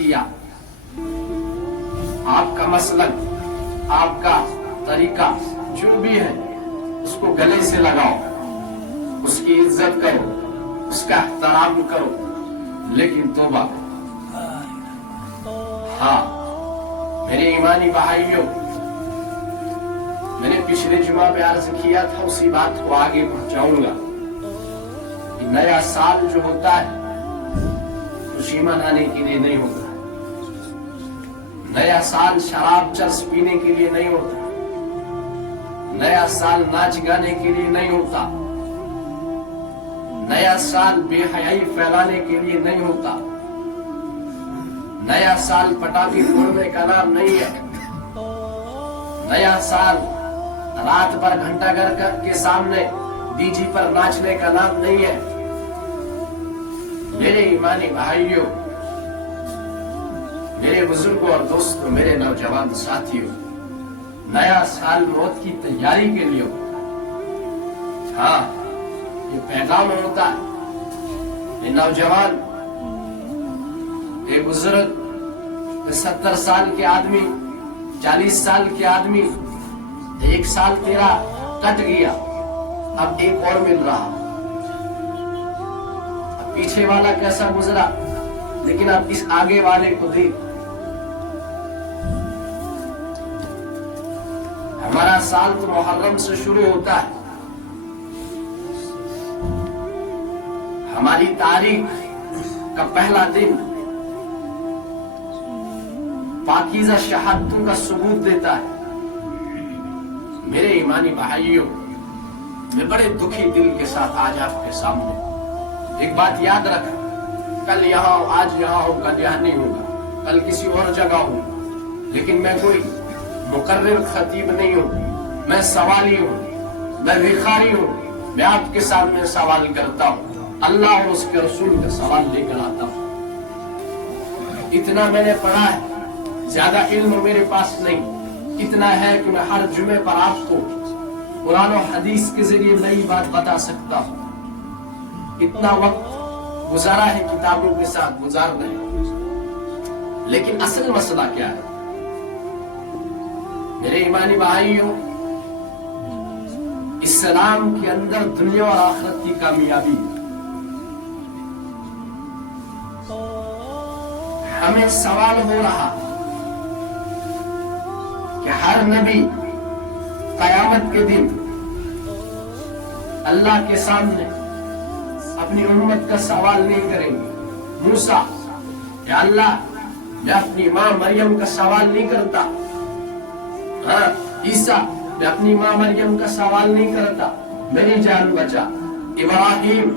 किया, आपका मसलक, आपका तरीका जो भी है उसको गले से लगाओ, उसकी इज्जत करो, उसका एहतराम करो, लेकिन तौबा करो। हाँ मेरे ईमानी भाइयों, मैंने पिछले जुमा पे अर्ज किया था, उसी बात को आगे पहुंचाऊंगा। नया साल जो होता है खुशी मनाने के लिए नहीं होता, नया साल शराब चरस पीने के लिए नहीं होता, नया साल नाच गाने के लिए नहीं होता, नया साल बेहयाई फैलाने के लिए नहीं होता, नया साल पटाखे फोड़ने का नाम नहीं है, नया साल रात भर घंटाघर के सामने डीजी पर नाचने का नाम नहीं है। मेरे ईमानी भाइयों, मेरे बुजुर्गों और दोस्तों, मेरे नौजवान साथियों, नया साल मौत की तैयारी के लिए होता है। हाँ ये पैगाम होता है। ये नौजवान, ये बुजुर्ग, 70 साल के आदमी, 40 साल के आदमी, 1 साल तेरा कट गया, अब एक और मिल रहा। अब पीछे वाला कैसा गुजरा, लेकिन अब इस आगे वाले को देख। हमारा साल तो मुहर्रम से शुरू होता है। हमारी तारीख का पहला दिन पाकीज़ा शहादतों का सबूत देता है। मेरे ईमानी भाइयों, मैं बड़े दुखी दिल के साथ आज आपके सामने एक बात याद रखा, कल यहाँ हो, आज यहाँ हो, कल यहाँ नहीं होगा, कल किसी और जगह हो, लेकिन मैं कोई मुकर्रिर खतीब नहीं हूँ, मैं सवाली हूँ, मैं भिखारी हूँ। मैं आपके सामने सवाल करता हूँ, अल्लाह और उसके रसूल का सवाल लेकर आता हूँ। इतना मैंने पढ़ा है, ज्यादा इल्म मेरे पास नहीं, इतना है कि मैं हर जुमे पर आपको कुरान और हदीस के जरिए नई बात बता सकता हूँ। इतना वक्त गुजारा है किताबों के साथ गुजार रहे हैं, लेकिन असल मसला क्या है मेरे ईमानी भाइयों? इस्लाम के अंदर दुनिया और आखिरत की कामयाबी। हमें सवाल हो रहा कि हर नबी कयामत के दिन अल्लाह के सामने अपनी उम्मत का सवाल नहीं करेंगे। मूसा, या अल्लाह मैं अपनी मां मरियम का सवाल नहीं करता। हाँ ईसा, मैं अपनी मां मरियम का सवाल नहीं करता, मेरी जान बचा। इब्राहिम,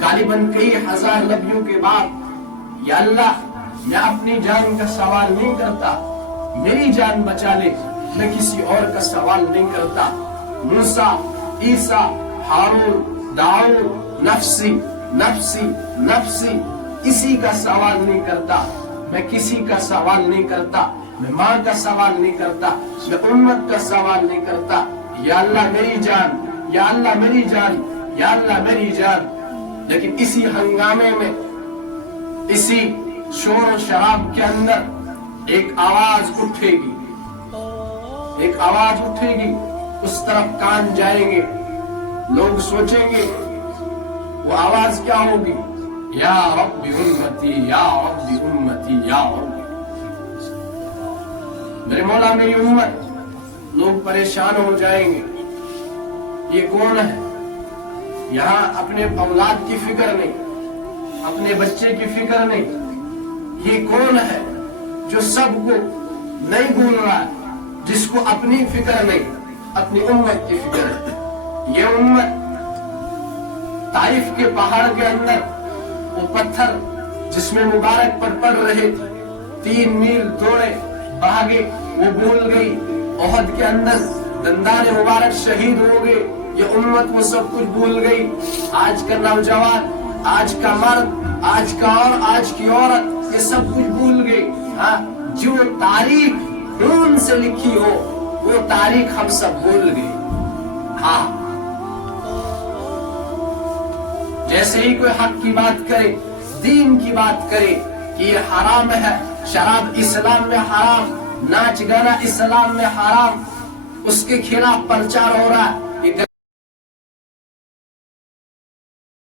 गालिबन कई हजार नबियों के बाद, या अल्लाह मैं अपनी जान का सवाल नहीं करता, मेरी जान बचा ले, मैं किसी और का सवाल नहीं करता। मूसा, ईसा, हारून, दाऊद, नफ्सी नफ्सी नफ्सी, किसी का सवाल नहीं करता, मैं किसी का सवाल नहीं करता, मैं माँ का सवाल नहीं करता, मैं उम्मत का सवाल नहीं करता। या अल्लाह मेरी जान, या अल्लाह मेरी जान, या अल्लाह मेरी जान। लेकिन इसी हंगामे में, इसी शोर और शराब के अंदर एक आवाज उठेगी, एक आवाज उठेगी, उस तरफ कान जाएंगे, लोग सोचेंगे वो आवाज क्या होगी? या रब्बी उम्मती, या रब्बी उम्मती, या रब्बी, मेरे मौला मेरी उम्मत। लोग परेशान हो जाएंगे, ये कौन है? यहाँ अपने औलाद की फिक्र नहीं, अपने बच्चे की फिक्र नहीं, ये कौन है जो सबको नहीं भूल रहा है, जिसको अपनी फिक्र नहीं, अपनी उम्मत की फिक्र है? ये उम्मत ताइफ के पहाड़ के अंदर वो पत्थर जिसमें मुबारक पर पड़ रहे थे, 3 मील दौड़े भागे, वो भूल गई। ओहद के अंदर दंदाने मुबारक शहीद हो गए, ये उम्मत वो सब कुछ भूल गई। आज का नौजवान, आज का मर्द, आज का और आज की औरत, ये सब कुछ भूल गई। हाँ, जो तारीख खून से लिखी हो वो तारीख हम सब भूल गए। हाँ, जैसे ही कोई हक की बात करे, दीन की बात करे, کہ یہ حرام ہے، شراب اسلام میں حرام، ناچ گانا اسلام میں حرام، اس کے خلاف پرچار ہو رہا ہے۔